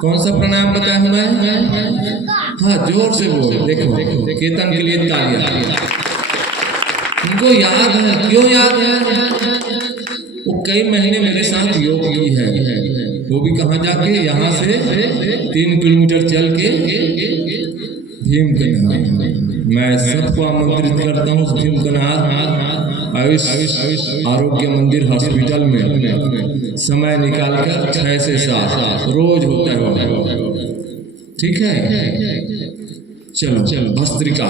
कौन सा प्राणायाम बताया हमें? हाँ, जोर से बोल। देखो केतन के लिए तालियां। उनको याद है। क्यों याद है? वो कई महीने मेरे साथ योग की है। वो भी कहाँ जाके? यहाँ से 3 किलोमीटर चल के भीमकनाथ। मैं सबको आमंत्रित करता हूँ भीमकनाथ आयुष आरोग्य मंदिर हॉस्पिटल में समय निकालकर 6 से 7 रोज होता है। ठीक है, चलो भस्त्रिका।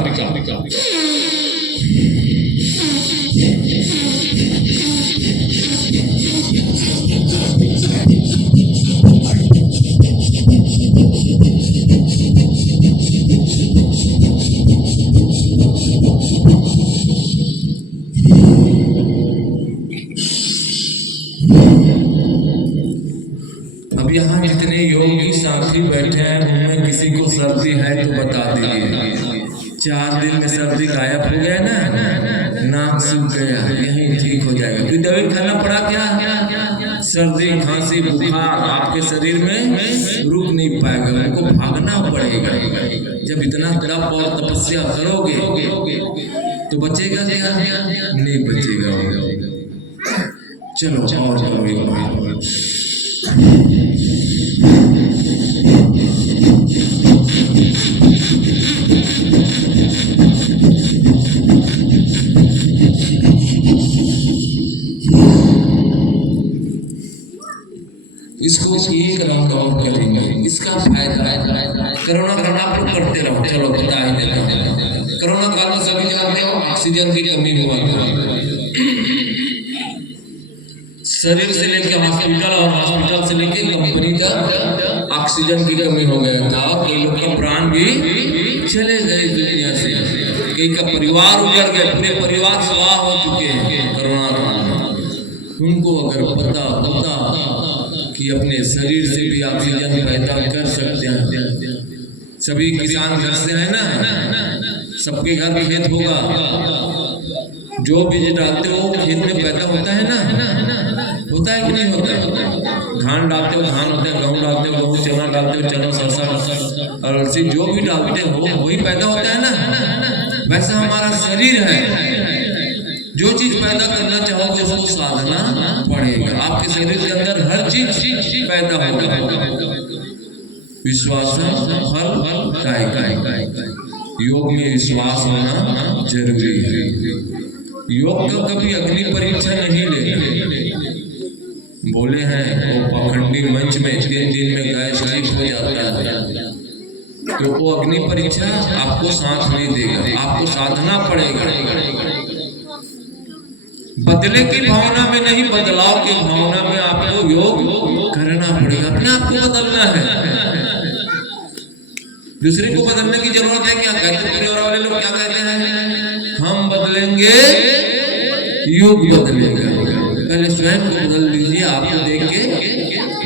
अब यहाँ जितने योगी साथी बैठे हैं उनमें किसी को सर्दी है तो बता दीजिए। 4 दिन में सर्दी गायब हो गया ना, नाक सूख गया, यहीं ठीक हो जाएगा। कोई दवाई खाना पड़ा क्या? सर्दी खांसी बुखार आपके शरीर में रुक नहीं पाएगा, उनको भागना पड़ेगा। जब इतना तप और तपस्या करोगे तो बचेगा क्या? नहीं बचेगा। चलो और करो एक बार। इसको एक राउंड और करेंगे। इसका फायदा कोरोना करना आप लोग करते रहो। चलो बता ही देता हूँ। कोरोना काल में सभी जानते हो ऑक्सीजन की कमी हुआ था। शरीर से लेकर हॉस्पिटल और हॉस्पिटल से लेकर कंपनी तक ऑक्सीजन की कमी हो गया था। कई लोग का प्राण भी चले गए दुनिया से, कई का परिवार उजड़ गए, पूरे परिवार स्वाह हो चुके हैं कोरोना काल में। उनको अगर पता होता कि अपने शरीर से भी ऑक्सीजन पैदा कर सकते हैं। सभी किसान घर से है ना, सबके घर खेत होगा, जो बीज डालते हो खेत में पैदा होता है ना, होता है कि नहीं होता? धान डालते हो धान होता है, गेहूँ डालते हो गेहूँ, चना डालते हो चना, सरसों और अलसी जो भी डालते हो वही पैदा होता है ना। वैसा हमारा शरीर है, जो चीज पैदा करना चाहोगे उसको साधना पड़ेगा। आपके शरीर के अंदर हर चीज पैदा होगा। विश्वास फल कायिक। योग में विश्वास होना जरूरी है। योग का कभी अग्नि परीक्षा नहीं लेना। बोले हैं वो पाखंडी मंच में 3 दिन में गैस लीक हो जाता है, तो वो अग्नि परीक्षा आपको साथ नहीं देगा, आपको साधना पड़ेगा। बदले की भावना में नहीं, बदलाव की भावना में आपको योग करना पड़ेगा। अपने आप को बदलना है, दूसरे को बदलने की जरूरत है क्या? कहते परिवार वाले लोग क्या कहते हैं? हम बदलेंगे योग बदलेगा। पहले स्वयं को बदल लीजिए, आपको देख के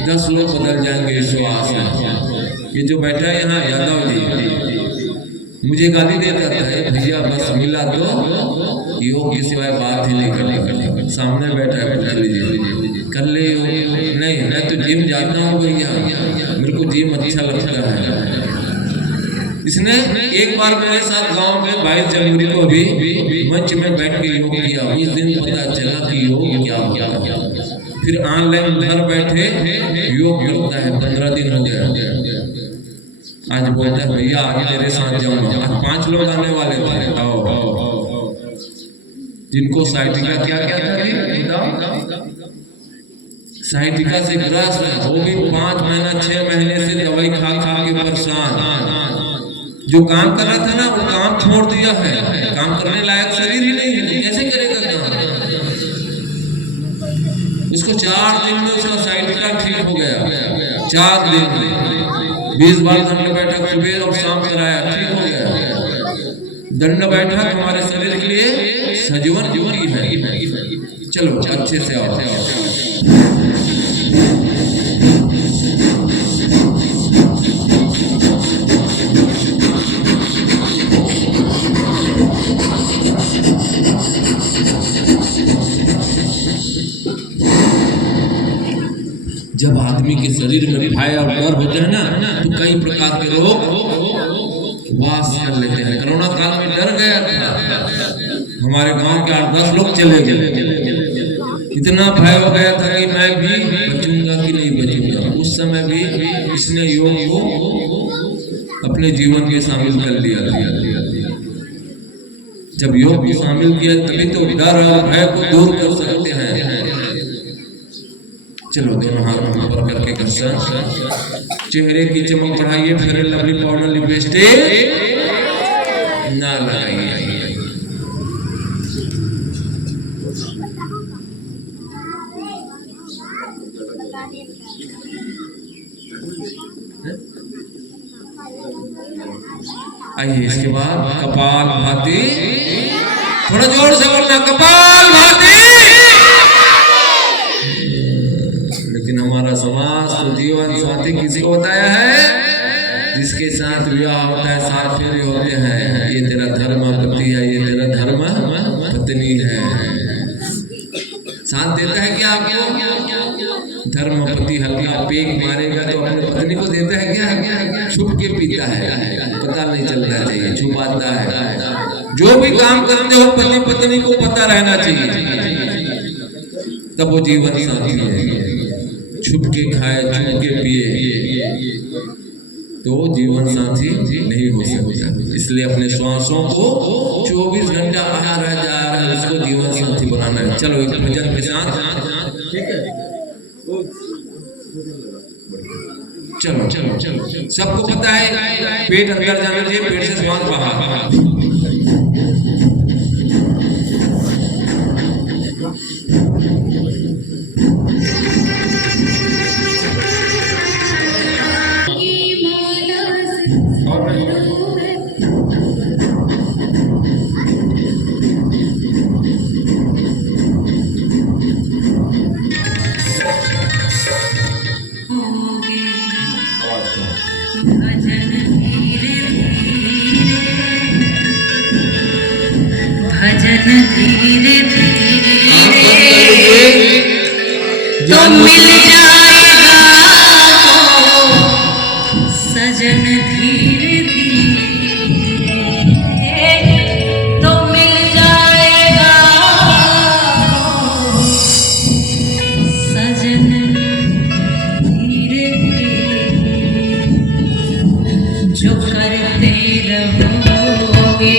10 लोग बदल जाएंगे। विश्वास है। ये जो बैठा है यहाँ यादव जी मुझे गाली दे देता है, भैया बस मिला तो योग के सिवाय बात ही नहीं करता। सामने बैठा है, पूछ लीजिए कर ले योग। नहीं, मैं तो जिम जाता हूँ भैया, मेरे को जिम अच्छा लगता है। इसने एक बार मेरे साथ गांव में 22 जनवरी को भी मंच में बैठ के योग किया। उस दिन पता चला कि योग क्या होता है। फिर ऑनलाइन घर बैठे योग करता है। 15 दिन हो गया। आज बोलता है भैया आज तेरे साथ जाऊंगा। आज 5 लोग आने वाले थे। आओ जिनको साइटिका क्या था, साइटिका से ग्रस्त है, वो भी 5 महीना 6 महीने से दवाई खा के परेशान। जो काम कर रहा था ना वो काम छोड़ दिया है, काम करने लायक शरीर ही नहीं है, कैसे करेगा काम? इसको 4 दिन में उसका साइटिका ठीक हो गया। 4 दिन में 20 बार दंड बैठक सुबह और शाम कराया, ठीक हो गया। दंड बैठक हमारे शरीर के लिए सजीवन योगी है। चलो अच्छे से आओ। जब आदमी के शरीर में भय और डर होते हैं ना, तो कई प्रकार के रोग वास कर लेते हैं। कोरोना काल में डर गया था, हमारे गांव के 8-10 लोग चले गए, इतना भय हो गया था कि मैं भी बचूंगा कि नहीं बचूंगा। उस समय भी इसने योग को अपने जीवन में शामिल कर लिया था। जब योग को शामिल किया तभी तो डर और भय को दूर कर सकते हैं। चलो दोनों हाथ ऊपर करके कसर, चेहरे की चमक बढ़ाइए, फेयर लवली पाउडर लिपस्टिक ना लगाइए। आइए इसके बाद कपाल भाती, थोड़ा जोर से बोलना, कपाल भाती। लेकिन हमारा समाज तो जीवन साथी किसी को बताया है जिसके साथ विवाह होता है, साथ फेरे होते हैं, ये तेरा धर्म पति है, ये तेरा धर्म पत्नी है। साथ देता है क्या आपको? धर्म पति हल्का पेग मारेगा तो अपनी पत्नी को देता है क्या? छुप के पीता है, पता नहीं चलना चाहिए, छुपाता है। जो भी काम करते हो पति पत्नी को पता रहना चाहिए, तब वो जीवन साथी है। छुप के खाए, छुप के पिए तो जीवन साथी नहीं हो सकता। इसलिए अपने श्वासों को 24 घंटा आ रहा जा रहा है, उसको जीवन साथी बनाना है। चलो एक भजन के साथ, ठीक है? चलो चलो चलो, सबको पता है पेट अंदर जाना चाहिए, पेट से श्वास बाहर। धीरे धीरे तो मिल जाएगा सजन, धीरे धीरे तो मिल जाएगा सजन, धीरे धीरे जो करते रहोगे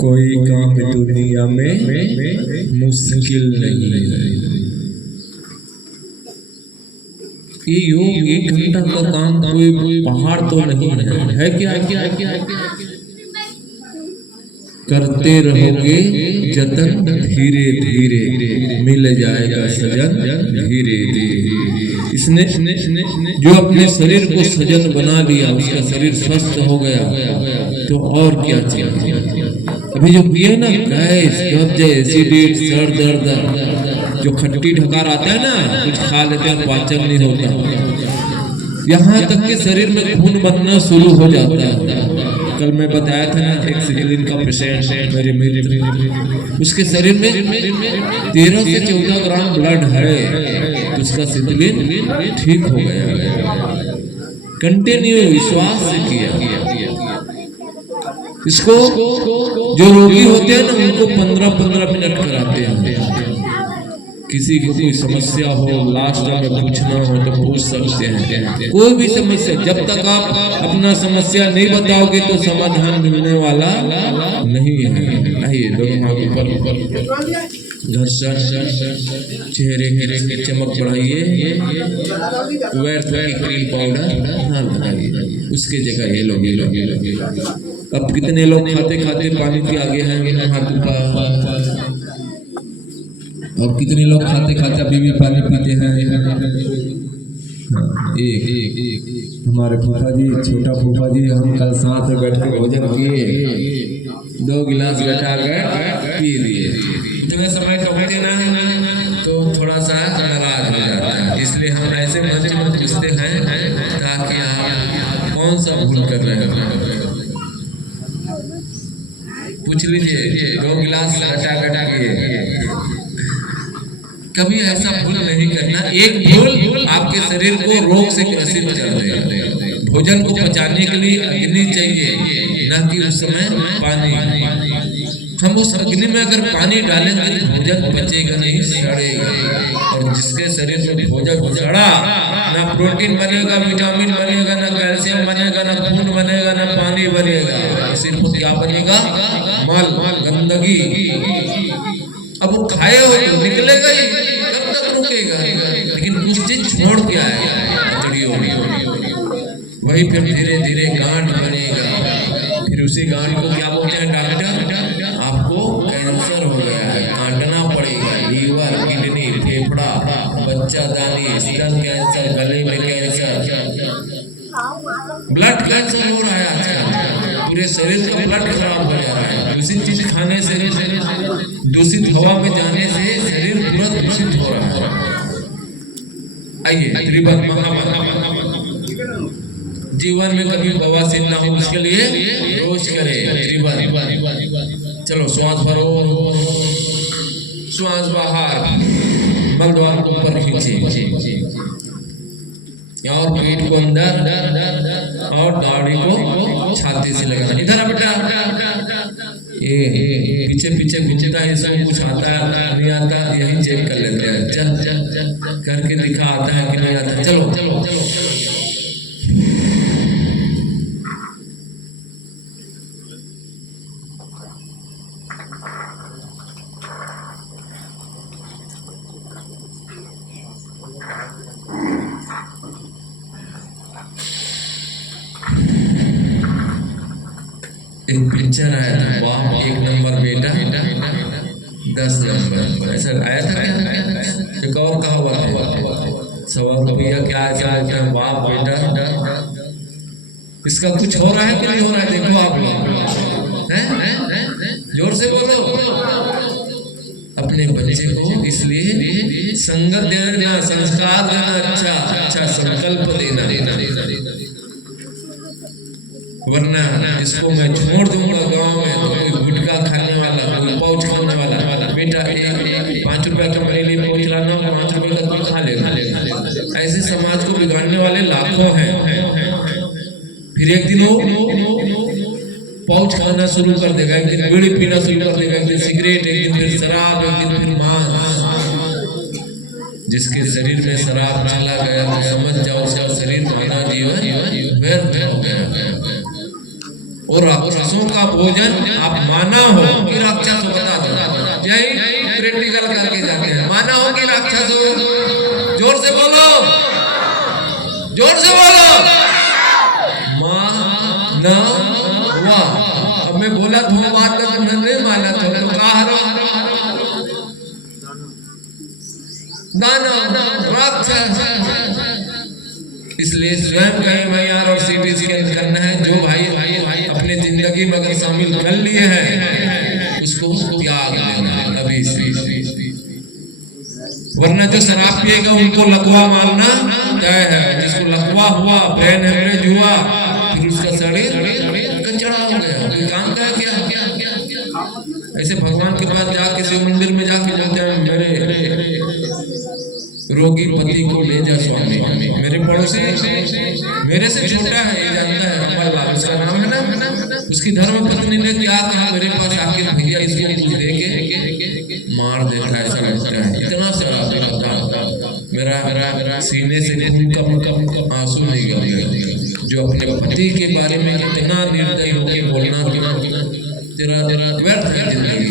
कोई काम दुनिया में मुश्किल नहीं है। ये योग 1 घंटा का काम कोई पहाड़ तो नहीं है क्या? करते रहोगे जतन धीरे धीरे मिल जाएगा सजन धीरे धीरे। इसने जो अपने शरीर को सजन बना लिया, उसका शरीर स्वस्थ हो गया, तो और क्या चाहिए। अभी जो पिए ना गैस, कब्ज, एसिडिटी, सर दर्द, जो खट्टी ढकार आता है ना, कुछ खा लेते हैं पाचन नहीं होता, यहाँ तक के शरीर में खून बनना शुरू हो जाता है। कल मैं बताया था ना, एक सिटिलिन का पेशेंट मेरे मित्र, उसके शरीर में 13 से 14 ग्राम ब्लड है, तो उसका सिटिलिन ठीक हो गया। कंटिन्यू विश्वास से किया। इसको जो रोगी होते हैं ना, उनको 15-15 मिनट कराते हैं। किसी को कोई समस्या हो, लास्ट में पूछना हो तो पूछ सकते हैं। कोई भी समस्या, जब तक आप अपना समस्या नहीं बताओगे तो समाधान मिलने वाला नहीं है। आइए दोनों हाथ ऊपर, घर्षण, चेहरे की चमक बढ़ाइए, व्यर्थ की क्रीम पाउडर हाँ लगाइए, उसके जगह ये लोग। अब कितने लोग खाते खाते पानी के आगे हैं, हाथ ऊपर। और कितने लोग खाते खाते अभी भी पानी पीते हैं। एक हमारे फूफा जी, छोटा फूफा जी, हम कल साथ में बैठ के भोजन किए, 2 गिलास बैठा कर पी लिए। इतने समय का होते ना तो थोड़ा सा नाराज हो जाता है, इसलिए हम ऐसे मजे में पूछते हैं ताकि आप कौन सा भूल कर रहे हो पूछ लीजिए। 2 गिलास हटा के कभी ऐसा भूल नहीं करना। एक भूल आपके शरीर को रोग से ग्रसित कर देगा। भोजन को पचाने के लिए अग्नि चाहिए, न कि उस समय पानी। हम उस अग्नि में अगर पानी डालेंगे तो भोजन पचेगा नहीं, सड़ेगा। और जिसके शरीर में भोजन सड़ा, ना प्रोटीन बनेगा, विटामिन बनेगा, ना कैल्शियम बनेगा, ना खून बनेगा, ना पानी बनेगा, सिर्फ क्या बनेगा, मल, गंदगी। अब वो खाए हो तो निकलेगा ही, कब तक रुकेगा। लेकिन कुछ चीज छोड़ के आएगा हथड़ियों में, वही फिर धीरे धीरे गांठ बनेगा। फिर उसी गांठ को क्या बोलते हैं डॉक्टर, आपको कैंसर हो गया है, काटना पड़ेगा। लीवर, किडनी, फेफड़ा, बच्चादानी, स्तन कैंसर, गले में कैंसर, ब्लड कैंसर हो रहा है आजकल। पूरे शरीर का ब्लड खराब हो जा रहा है। दूषित चीज खाने से, दूषित हवा में जाने से शरीर पूरा दूषित हो रहा है। आइए त्रिभंग जीवन में कभी बवासीर ना हो, उसके लिए रोज करें त्रिभंग। चलो श्वास भरो, श्वास बाहर, मल द्वार को ऊपर खींचे और पेट को अंदर और दाढ़ी को छाती से लगाना। इधर बेटा, ये पीछे पीछे घूमता है, इसमें कुछ आता है नहीं आता, यही चेक कर लेते हैं। चल चल चल करके दिखा आता है कि नहीं आता। चलो चलो चलो, एक पिक्चर आया था, वाह 1 नंबर बेटा 10 नंबर, ऐसा आया था क्या? एक और कहा हुआ था, 100 रुपया क्या है, वाह बेटा। इसका कुछ हो रहा है कि नहीं हो रहा है? देखो आप लोग, जोर से बोलो। अपने बच्चे को। इसलिए संगत देना, संस्कार देना, अच्छा अच्छा संकल्प देना, वरना इसको मैं छोड़ दूंगा गांव में तो कोई गुटखा खाने वाला, कोई पाउच खाने वाला, बेटा 5 रुपए का मेरे लिए पाउच लाना, 5 रुपए का तुम खा ले। ऐसे समाज को बिगाड़ने वाले लाखों हैं। फिर एक दिन वो पाउच खाना शुरू कर देगा, एक दिन बीड़ी पीना शुरू कर देगा, एक दिन सिगरेट, एक दिन फिर शराब, एक दिन फिर मांस। जिसके शरीर में शराब चला गया तो समझ जाओ उसका शरीर माना जीवन व्यर्थ हो गया। और राक्षसों का भोजन आप माना हो कि राक्षस हो, बता दो, यही प्रैक्टिकल करके जाते हैं। माना हो कि राक्षस हो, जोर से बोलो, जोर से बोलो। माना हुआ। अब मैं बोला तुम बात का तुमने नहीं माना तो कहा दाना राक्षस। इसलिए स्वयं कहीं भाई यार और सिटी स्कैन करना है। जो भाई अपने जिंदगी में अगर शामिल कर लिए हैं उसको त्याग देना अभी से, वरना जो शराब पिएगा उनको लकवा मारना तय है। जिसको लकवा हुआ, ब्रेन हेमरेज हुआ, फिर उसका शरीर कचरा हो गया, कोई काम का क्या। ऐसे भगवान के पास जाके शिव मंदिर में जाके बोलते हैं मेरे रोगी पति को ले जा स्वामी। मेरे पड़ोसी मेरे से छोटा है, ये जानता है, अमरलाल उसका नाम है ना। उसकी धर्म पत्नी ने क्या कहा मेरे पास आके, भैया इसको कुछ दे के मार देता है, ऐसा लगता है। इतना शराबी होता, मेरा सीने से कम आंसू निकल गया। जो अपने पति के बारे में इतना निर्दयी होके बोलना, तेरा व्यर्थ है जिंदगी।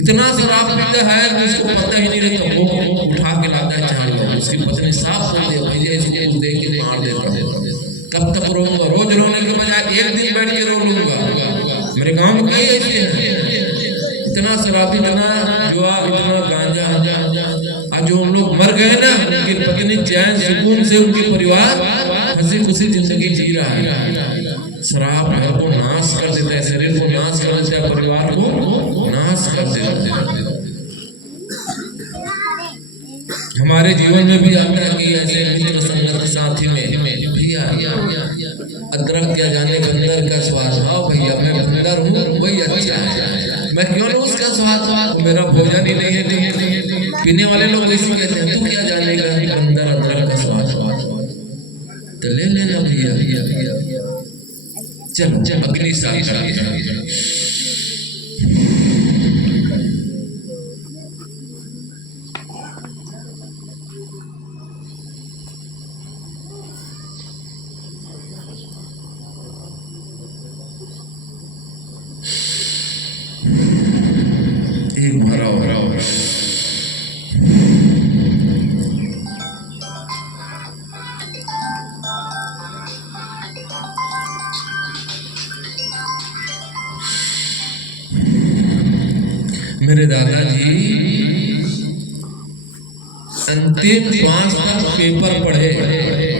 इतना शराब पीता है कि उसको पता ही नहीं रहता, वो उठा के लाता है चार लोग। उसकी पत्नी साफ बोल दे भैया इसको कुछ दे के मार देता है। कब तक रोऊंगा? रोज रोने के बजाय एक दिन बैठ के रो लूंगा। मेरे गांव में कई ऐसे हैं, इतना शराबी, इतना जुआ, इतना गांजा। आज जो हम लोग मर गए ना, उनकी पत्नी चैन सुकून से उनके परिवार हंसी खुशी जिंदगी जी रहा है। शराब घर को नाश कर देता है, शरीर को नाश कर देता है, परिवार को नाश कर देता है। हमारे जीवन में भी आता है कि ऐसे मित्र संगत साथी में भैया अदरक क्या जाने बंदर का स्वाद। आओ भैया मैं बंदर हूँ, वही अच्छा है, मैं क्यों लूँ उसका स्वाद, मेरा भोजन ही नहीं है। पीने वाले लोग ऐसे कहते हैं तू क्या जानेगा बंदर अदरक का स्वाद। तो ले लेना भैया, चल अग्नि साक्षी। एक भरा मेरे दादाजी अंतिम श्वास तक पेपर पढ़े।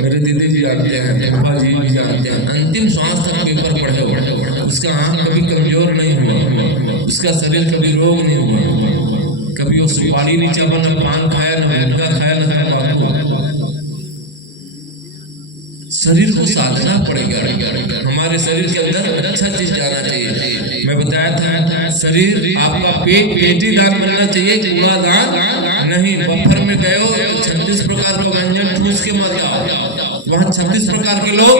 मेरे दीदी भी जानते हैं, फूफा जी भी जानते हैं, अंतिम श्वास तक पेपर पढ़े। उसका आंख कभी कमजोर नहीं हुआ, उसका शरीर कभी रोग नहीं हुआ, कभी वो सुपारी नहीं चबा, न पान खाया, न गुटखा खाया, न तंबाकू। शरीर को साधना पड़ेगा। हमारे शरीर के अंदर अच्छा चीज जाना चाहिए। मैं बताया था शरीर आपका पेटी दान बनना चाहिए, कूड़ादान नहीं। बफर में गए हो 36 प्रकार का व्यंजन ठूस के मत जाओ, वहाँ 36 प्रकार के लोग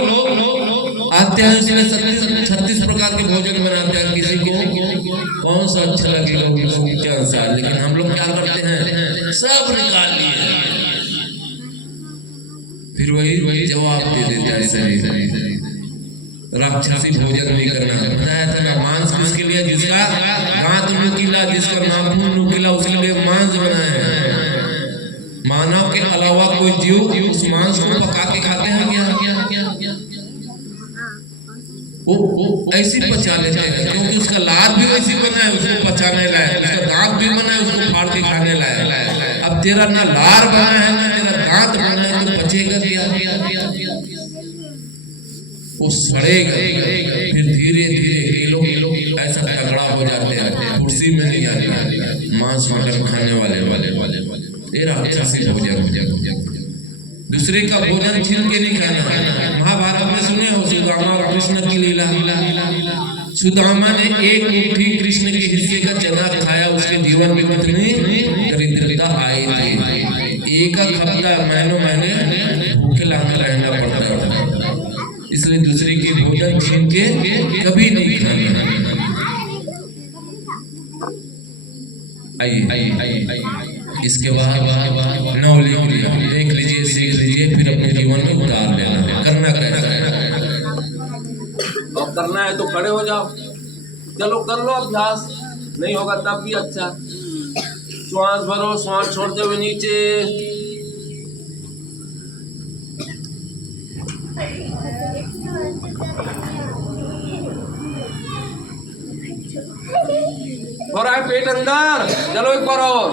आते हैं, इसमें 36 प्रकार के भोजन बनाते हैं। किसी को कौन सा अच्छा लगेगा उनके अनुसार, लेकिन हम लोग क्या करते हैं सब निकाल लिए, फिर वही जवाब दे देता है शरीर। राक्षसी भोजन नहीं करना। बताया था ना, मांस किसके लिए? जिसका दांत नुकीला, जिसका नाखून नुकीला, उसके लिए मांस बनाया है। मानव के अलावा कोई जीव उस मांस को पका के खाते हैं क्या? वो ऐसी पचा लेते हैं, क्योंकि उसका लार भी वैसी बना है, उसको पचाने लायक, उसका दांत भी बना है, उसको फाड़ के खाने लायक। अब तेरा ना लार बना है ना तेरा दांत बना है, तो पचेगा क्या? वो सड़ेगा। फिर धीरे धीरे ये लोग ऐसा तगड़ा हो जाते हैं, कुर्सी में नहीं आते। मांस मटन खाने वाले ये राक्षसी भोजन। दूसरे का भोजन छीन के नहीं खाना। महाभारत में सुने हो सुदामा और कृष्ण की लीला। सुदामा ने एक मुट्ठी कृष्ण के हिस्से का चना खाया, उसके जीवन में कितनी दरिद्रता आई थी। एक हफ्ता महीने भूखे रहना पड़ता था। इसलिए दूसरे के भोजन छीन के कभी नहीं खाना। आइए इसके बाद नौ लिख लिया, देख लीजिए, सीख लीजिए, फिर अपने जीवन में उतार लेना। करना कैसा है? और करना है तो खड़े हो जाओ, चलो कर लो अभ्यास। नहीं होगा तब भी अच्छा। श्वास भरो, श्वास छोड़ते हुए नीचे। हो रहा है पेट अंदर, चलो एक बार और।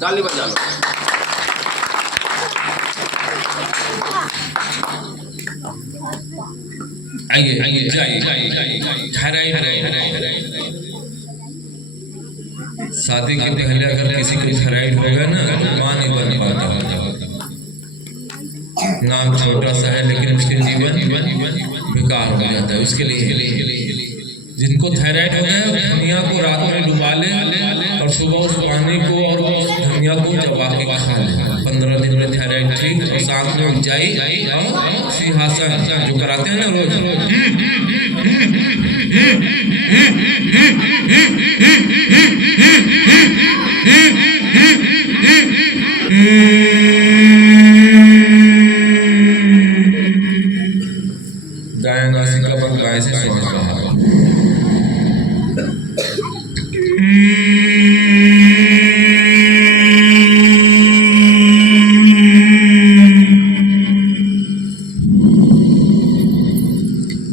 ताली बजा लो। आइए शादी के पहले अगर किसी को थायराइड होगा ना तो मां नहीं बन पाता। नाम छोटा सा है लेकिन उसके जीवन बेकार हो जाता है। उसके लिए जिनको थायराइड हो गया धनिया को रात में डुबा ले और सुबह उस पानी को और धनिया को चबा के खा ले। 15 दिन में थायराइड ठीक। और साथ में ऊंचाई और सिंहासन जो कराते हैं ना रोज। गाय नासिका पर गाय से श्वास बाहर।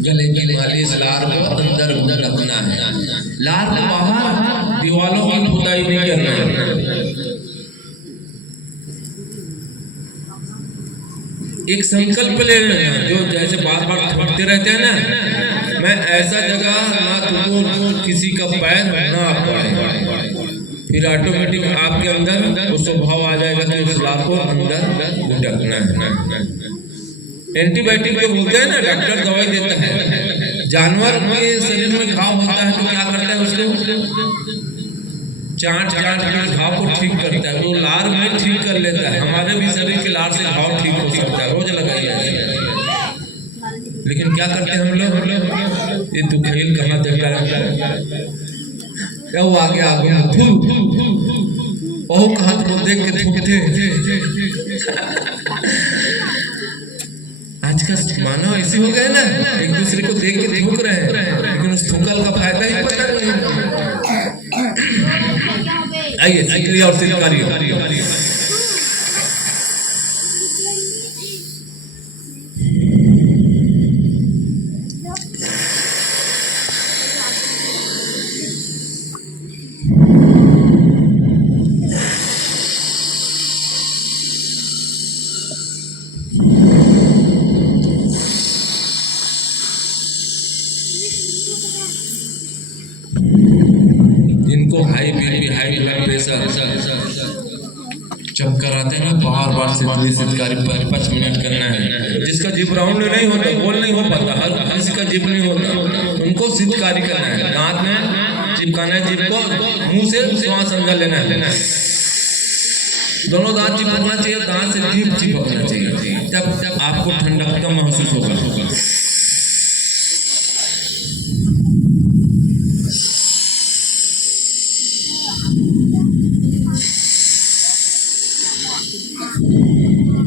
गले की मालिश लार को अंदर उधर रखना है। लार को बाहर दीवालों की खुदाई नहीं करना है। एक संकल्प ले लेना, जो जैसे बार बार थकते रहते हैं ना, मैं ऐसा जगह ना तुमको किसी का पैर ना आ पाए। फिर ऑटोमेटिक आपके अंदर वो स्वभाव आ जाएगा कि उस लाभ को अंदर उठकना है। एंटीबायोटिक जो बोलते हैं ना, डॉक्टर दवाई देता है। जानवर के शरीर में घाव होता है तो क्या करता है, उसको चाट के घाव को ठीक करता है। वो लार में ठीक कर लेता है। हमारे भी शरीर के लार से घाव ठीक हो सकता है, रोज लगाइए। लेकिन क्या करते हैं हम लोग, ये तो खेल करना देखता है क्या वो आगे ओ हाथ को देख के थूकते। आज का मानव ऐसे हो गए ना, एक दूसरे को देख के थूक रहे हैं, लेकिन उस थूकल का फायदा ही पता नहीं। आइए सीखिए और सीखिए। जिनको high BP, high blood pressure, चक्कर आते हैं ना, बार सिद्धकारी 5 मिनट करना है। जिसका जिप राउंड नहीं होता, बोल नहीं हो पाता, हर किसी का जिप नहीं होता, उनको सिद्धकारी करना है। दांत में चिपकाना है, जिप को मुंह से श्वास अंदर लेना है। दोनों दांत चिपकना चाहिए, दांत से जीभ चिपकना चाहिए। तब आपको ठंडकता महसूस होगा।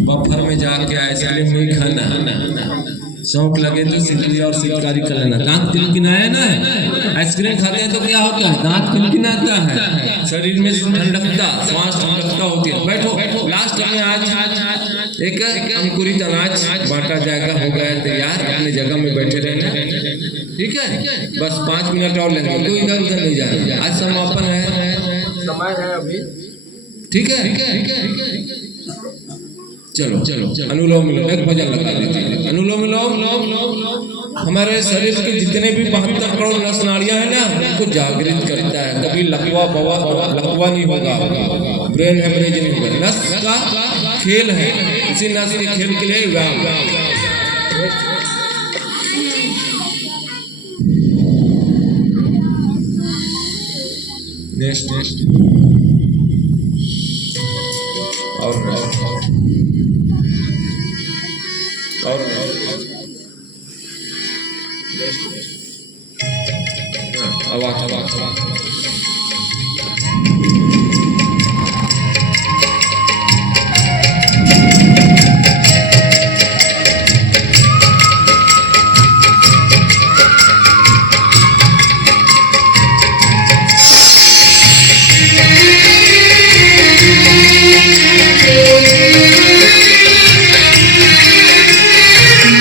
बफर में जाके आइसक्रीम नहीं खाना। शौक लगे तो सिकली और सिककारी कर लेना। दांत किनकिनाए ना, आइसक्रीम खाते हैं तो क्या होता है, दांत किनकिनाता है, शरीर में ठंडकता, श्वास ठंडकता होती है। बैठो। लास्ट में आज एक अंकुरित अनाज बांटा जाएगा। हो गया तैयार, अपने जगह में बैठे रहना, ठीक है। बस 5 मिनट और लेंगे, कोई इधर उधर नहीं जाना। आज समापन है, समय है अभी, ठीक है। चलो अनुलोम विलोम एक भजन लगा दीजिए। अनुलोम विलोम हमारे शरीर के जितने भी 72 करोड़ नस नाड़ियां हैं ना, उनको जागृत करता है। कभी लकवा नहीं होगा, ब्रेन हेमरेज नहीं होगा। नस का खेल है, इसी नस के खेल के लिए व्यायाम। नेक्स्ट और आवाज भगवान है।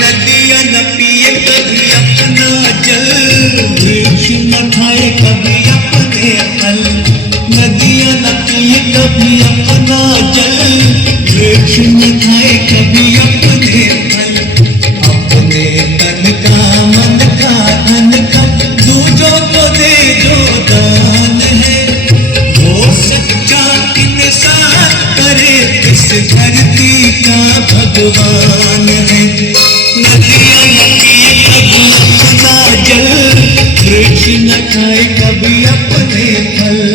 नदियाँ नदियाँ कभी अपना जल, वृक्ष न खाए कभी अपने फल।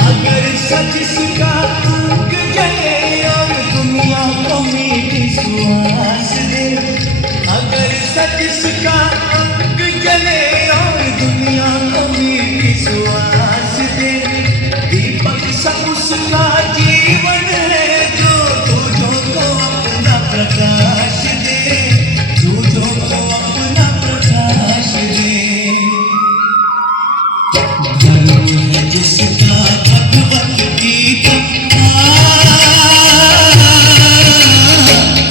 अगर सच इसका अंग जले और दुनिया को मीठी सुहास दे, अगर सच इसका अंग जले और दुनिया को मीठी सुहास दे, दीपक सा उसका जीवन है जो तुझो को अपना प्रकाश दे, तुझो को अपना प्रकाश दे। धर्म है जिसका भगवत गीता,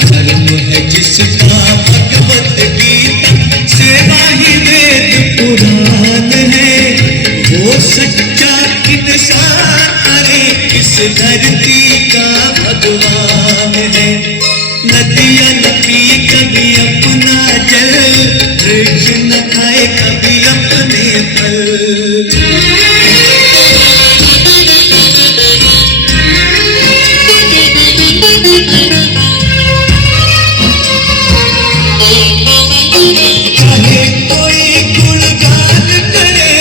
धर्म है जिसका भगवत गीता, सेवा ही वेद पुराण है। वो सच्चा इंसान अरे इस धरती का भगवान है। नदियाँ न पिए कभी अपना जल, वृक्ष न खाए कभी अपने फल। चाहे कोई गुणगान करे,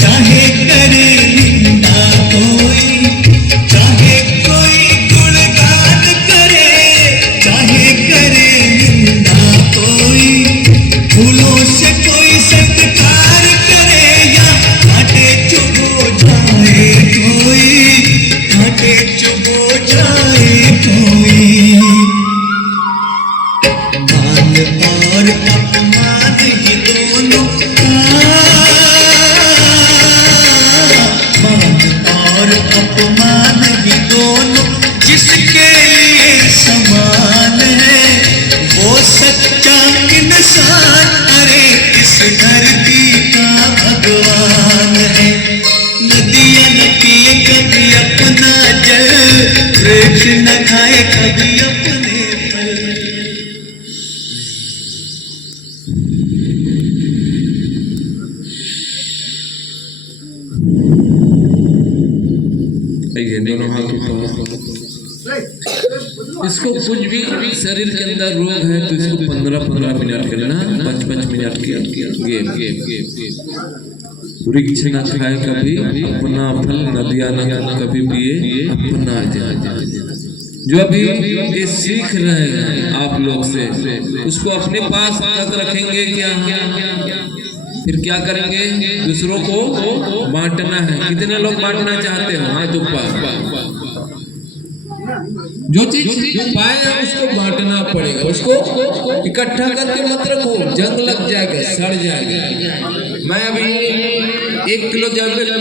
चाहे करे निंदा कोई, चाहे कोई गुणगान करे, चाहे करे निंदा कोई, फूलों से कोई सत्कार करे या कांटे चुभो जाए कोई, कांटे चुभो जाए कोई। मान और अपमान ही दोनों, मान और अपमान ही दोनों जिसके लिए समान है, वो सच्चा इंसान अरे इस धरती का भगवान है। नदियाँ न पिए कभी अपना जल, वृक्ष न खाए कभी अपने फल। ये दोनों हाथ उठाओ। इसको कुछ भी शरीर के अंदर रोग है तो इसको 15-15 मिनट करना, 5-5 मिनट की गेम। वृक्ष न खाए कभी अपना फल, नदियाँ न कभी पिए अपना जल। जो अभी ये सीख रहे हैं आप लोग से, उसको अपने पास तक रखेंगे क्या? फिर क्या करेंगे? दूसरों को बांटना है। कितने लोग बांटना चाहते हो? हाथ ऊपर। जो चीज जो पाए उसको बांटना पड़ेगा, उसको इकट्ठा करके मत रखो, जंग लग जाएगा, सड़ जाएगा। मैं अभी 1 किलो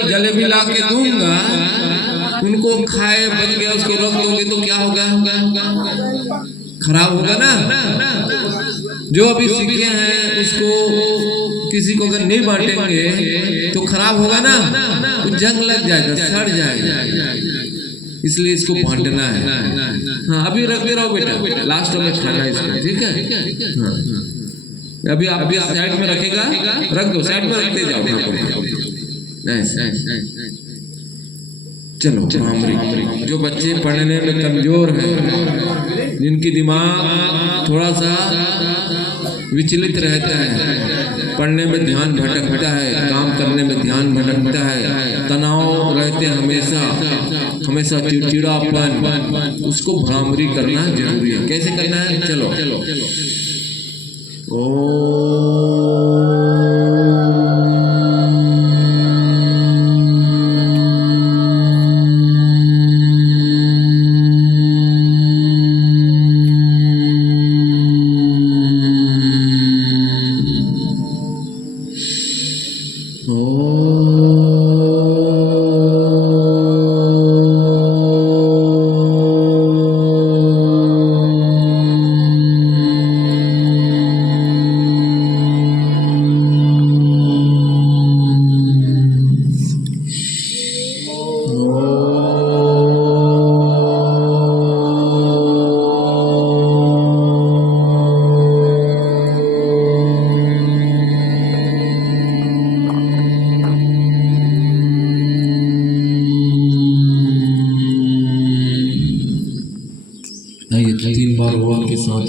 जलेबी ला के दूंगा, उनको खाए बच गया, उसको रख दोगे तो क्या होगा? खराब होगा ना। जो अभी सीखे हैं उसको किसी को अगर नहीं बांटेंगे तो खराब होगा ना, तो जंग लग जाएगा, सड़ जाएगा। इसलिए इसको बांटना है। हाँ अभी रख दे रहा हूँ बेटा, लास्ट में खाना है इसको, ठीक है। हाँ अभी आप साइड में रखेगा, रख दो साइड में, रखते जाओ। चलो भ्रामरी, जो बच्चे पढ़ने में कमजोर हैं, जिनकी दिमाग थोड़ा सा विचलित रहता है, पढ़ने में ध्यान भटकता है, काम करने में ध्यान भटकता है, तनाव रहते हैं हमेशा चिड़चिड़ापन, उसको भ्रामरी करना जरूरी है। कैसे करना है? चलो आइए 3 बार ओम के साथ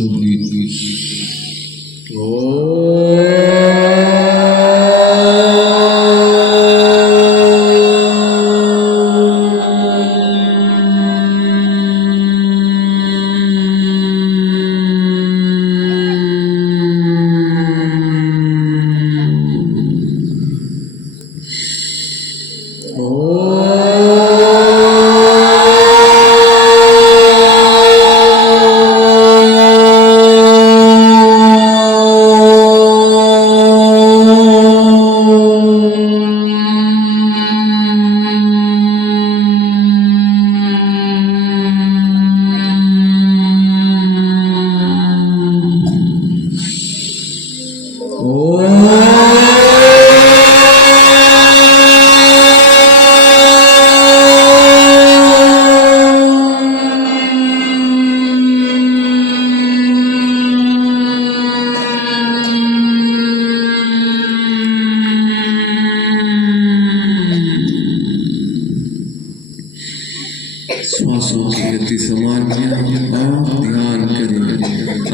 श्वासों की गति समान किया और ध्यान करें,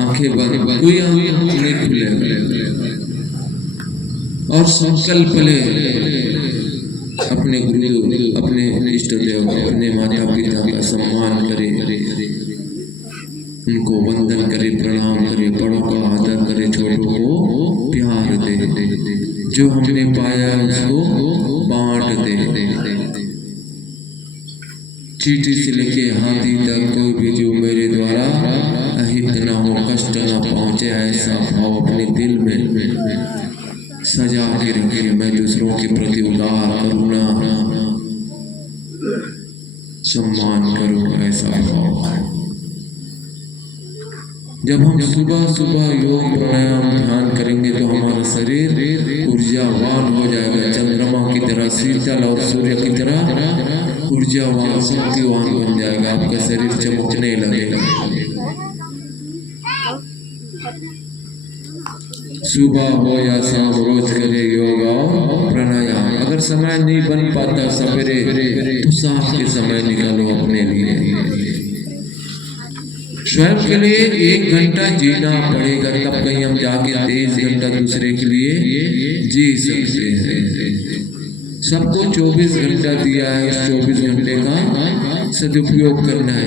आंखें बंद, कोई आंख नहीं खुले और संकल्प ले, अपने गुरु, अपने इष्ट देव, अपने माता पिता का सम्मान करे, उनको वंदन करे, प्रणाम करे, बड़ों का आदर करे, छोटों को प्यार दे, जो हमने पाया उसको बांट दे। चींटी से लेके हाथी तक कोई भी जो मेरे द्वारा अहित न हो, कष्ट न पहुंचे, ऐसा भाव अपने दिल में सजा के रखे। मैं दूसरों के प्रति उदार, करुणा, सम्मान करूँ, ऐसा भाव। जब हम सुबह सुबह योग प्राणायाम ध्यान करेंगे तो हमारा शरीर ऊर्जावान हो जाएगा, चंद्रमा की तरह शीतल और सूर्य की तरह ऊर्जावान, शक्तिवान बन जाएगा, आपका शरीर चमकने लगेगा। सुबह हो या शाम रोज करे योग और प्राणायाम। अगर समय नहीं बन पाता सवेरे तो शाम के समय निकालो अपने लिए। स्वयं के लिए 1 घंटा जीना पड़ेगा, तब कहीं हम जाके 23 घंटा दूसरे के लिए जी सकते हैं। सबको 24 घंटा दिया है, उस 24 घंटे का सदुपयोग करना है।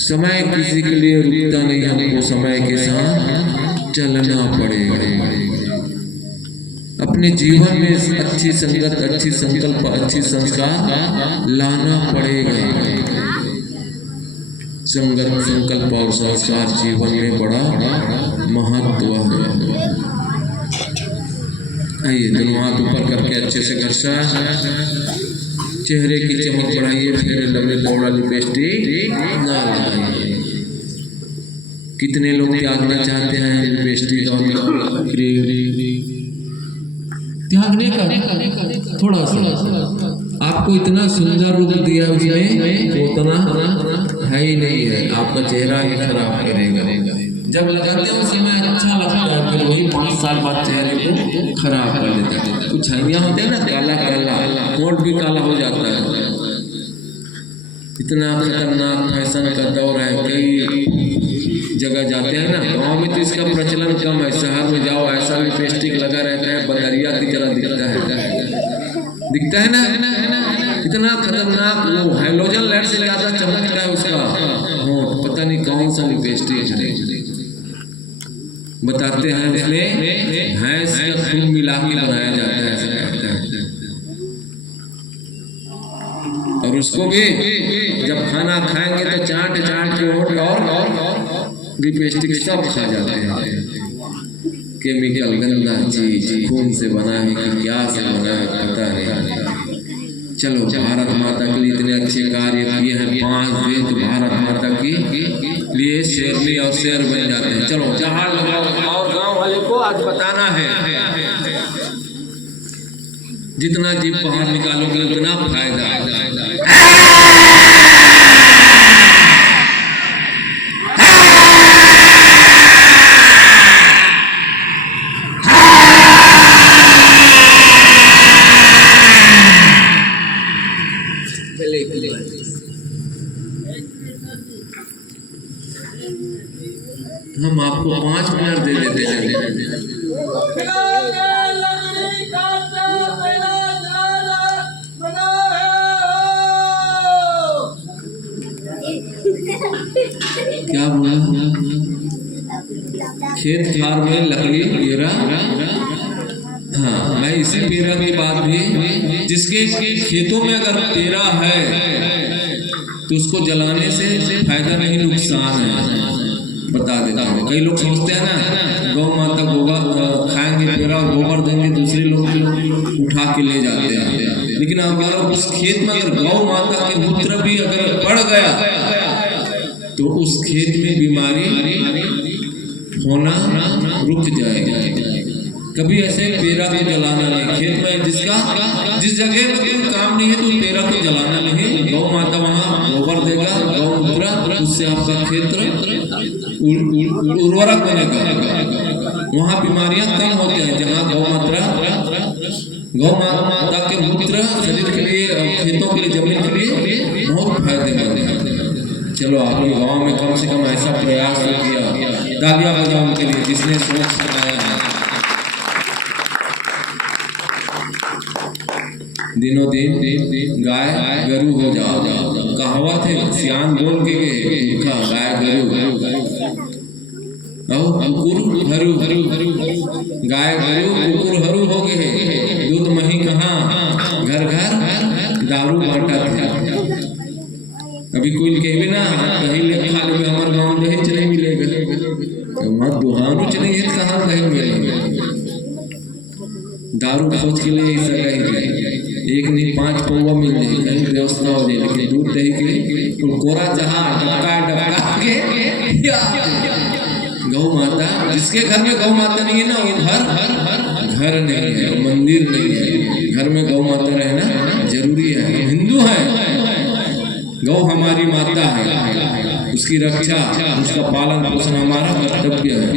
समय किसी के लिए रुकता नहीं, हमको समय के साथ चलना पड़ेगा। अपने जीवन में अच्छी संगत, अच्छी संकल्प, अच्छी संस्कार लाना पड़ेगा। संगत, संकल्प और संस्कार जीवन में बड़ा महत्व है। आइए दोनों हाथ ऊपर करके अच्छे से घसा, चेहरे की चमक बढ़ाइए, फिर लंबे पौड़ा लिपस्टिक ना लगाइए। कितने लोग त्यागना चाहते हैं लिपस्टिक त्यागने का थोड़ा सा आपको इतना सुंदर रूप दिया उसने, उतना है ही नहीं है, आपका चेहरा ही खराब करेगा। जब लगाते हैं उस समय अच्छा लगता है, फिर वही 5 साल बाद चेहरे को खराब कर देता है। कुछ छाइयाँ होते हैं ना काला काला, होंठ भी काला हो जाता है। इतना खतरनाक फैशन का दौर है, कई जगह जाते हैं ना, गाँव में तो इसका प्रचलन कम है, शहर में जाओ ऐसा भी लिपस्टिक लगा रहता है, बंदरिया की तरह दिखता है ना, इतना खतरनाक। वो हैलोजन लाइट से ज़्यादा चमकता है उसका होंठ, पता नहीं कौन सा लिपस्टिक है। बताते हैं उसमें भैंस का खून मिला के बनाया जाता है, ऐसा कहता है। और उसको भी जब खाना खाएंगे तो चाट चाट के होंठ और लिपस्टिक सब खा जाते हैं। केमिकल गंदा चीज, खून से बना है कि क्या से बना है पता नहीं। चलो भारत माता के लिए इतने अच्छे कार्य किए हैं, 5 दिन तो भारत माता के लिए शेरनी और शेर बन जाते हैं। चलो जहां लगाओ और गांव वाले को आज बताना है, जितना जीप बाहर निकालोगे उतना फायदा है। हम आपको 5 मिनट दे देते हैं। क्या बोला? खेत खार में लकड़ी पेरा। हाँ, मैं इसी पेरा की बात भी, जिसके खेतों में अगर पेरा है तो उसको जलाने से फायदा नहीं नुकसान है, बता देता हूँ। कई लोग सोचते हैं ना गौ माता गोबर खाएंगे पेरा और गोबर देंगे, दूसरे लोग उठा के ले जाते हैं। लेकिन अगर उस खेत में अगर गौ माता के मूत्र भी अगर पड़ गया तो उस खेत में बीमारी होना रुक जाएगा। कभी ऐसे पेरा को जलाना नहीं, खेत में जिस जगह में कोई काम नहीं है तो पेरा को जलाना नहीं। गौ माता वहाँ गोबर देगा, गौमूत्र, उससे आपका क्षेत्र उर्वरक बनेगा, वहाँ बीमारियां कम होती हैं। जहाँ गौ माता के मूत्र शरीर के लिए, खेतों के लिए, जमीन के लिए बहुत फायदेमंद है। चलो आपके गांव में कम से कम ऐसा प्रयास किया, तालियां बजाओ उनके लिए जिसने सोच बनाया है। दिनों दिन गाय गरु हो जाओ, कहावत है, सियान बोल के गाय गरु कुकुर हरू, गाय गरु कुकुर हरू हो गए। दूध मही कहाँ, घर घर दारू बांटा था। अभी कोई कहे ना दही ले खा ले, हमारे गाँव में दही नहीं मिलेगा, मत दुहारू नहीं है, कहाँ दही मिलेगा। दारू सोच के लिए ऐसा कहीं एक नहीं 5 पौवा मिल जाए, कहीं व्यवस्था हो जाए, लेकिन दूध दही के लिए कोरा जहाँ डबका के गौ माता, जिसके घर में गौ माता नहीं है ना वो घर नहीं है, मंदिर नहीं है। घर में गौ माता रहना जरूरी है। हम हिंदू हैं, गौ हमारी माता है, उसकी रक्षा, उसका पालन पोषण हमारा कर्तव्य है।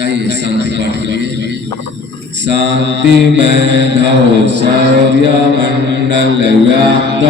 आइए शांति पाठ के लिए। शांति में धौ शौर्य मंडल व्याप्त